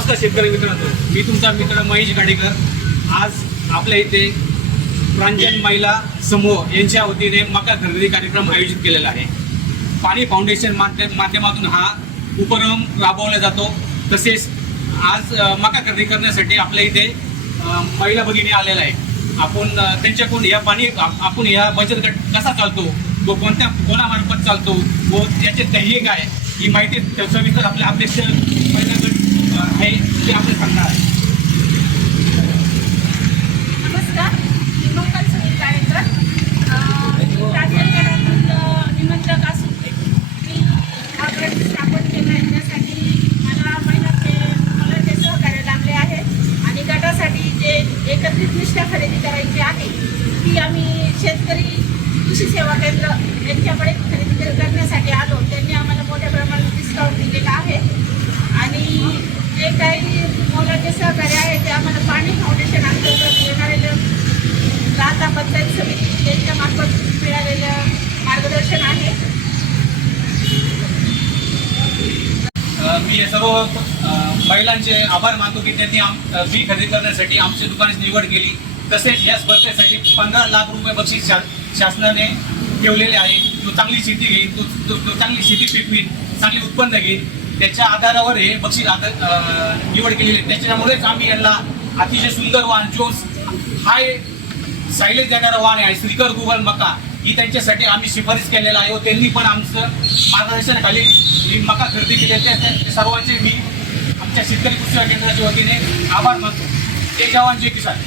नमस्कार शेतकरी मित्रांनो, मी तुमचा मित्र महेश गाडेकर। आज आपल्या इथे प्रांजल महिला समूह यांच्या वतीने मका खरेदी कार्यक्रम आयोजित केलेला आहे। पाणी फाउंडेशन माध्यमातून हा उपक्रम राबवला जातो। तसेच आज मका खरेदी करण्यासाठी आपल्या इथे महिला भगिनी आलेल्या आहे। आपण त्यांच्याकडून आपण या बचत गट कसा चालतो, तो कोणामार्फत चालतो व त्याचे ध्येय काय ही माहिती सविस्तर आपल्या अध्यक्ष महिला गट आहे ते आपण सांगणार आहे। नमस्कार, मी मंगल सुनील गाडेकर, प्रांजल गटातून निमंत्रक असून मी हा गट स्थापन केला यासाठी मला सहकार्य लागले आहे आणि गटासाठी जे एकत्रित निष्ठा खरेदी करायची आहे ती आम्ही शेतकरी कृषी सेवा केंद्र यांच्याकडे खरेदी करण्यासाठी आलो। त्यांनी आम्हाला मोठ्या प्रमाणात डिस्काउंट दिलेला आहे आणि जे काही मोलाचे सहकार्य आहे ते आम्हाला पाणी फाउंडेशन अंतर्गत येणारे राहता पंचायत समिती यांच्यामार्फत मिळालेलं मार्गदर्शन आहे। मी सर्व महिलांचे आभार मानतो की त्यांनी बी खरेदी करण्यासाठी आमच्या दुकानाची निवड केली। तसेच या स्पर्धेसाठी 15 लाख रुपये बक्षीस शासनाने ठेवलेले आहे। जो चांगली शेती घेईल, तो चांगली शेती पिकवील, चांगले उत्पन्न घेईल, त्याच्या आधारावर हे बक्षीस निवड केलेली आहे। त्याच्यामुळेच आम्ही यांना अतिशय सुंदर वाहन जो हाय सायलेज देणारं वाहन आहे श्रीकर गुगल मका ही त्यांच्यासाठी आम्ही शिफारस केलेला आहे व त्यांनी पण आमचं मार्गदर्शनाखाली ही मका खरेदी केली आहे। सर्वांचे मी आमच्या शेतकरी कृषी केंद्राच्या वतीने आभार मानतो। जय जवान जय किसान।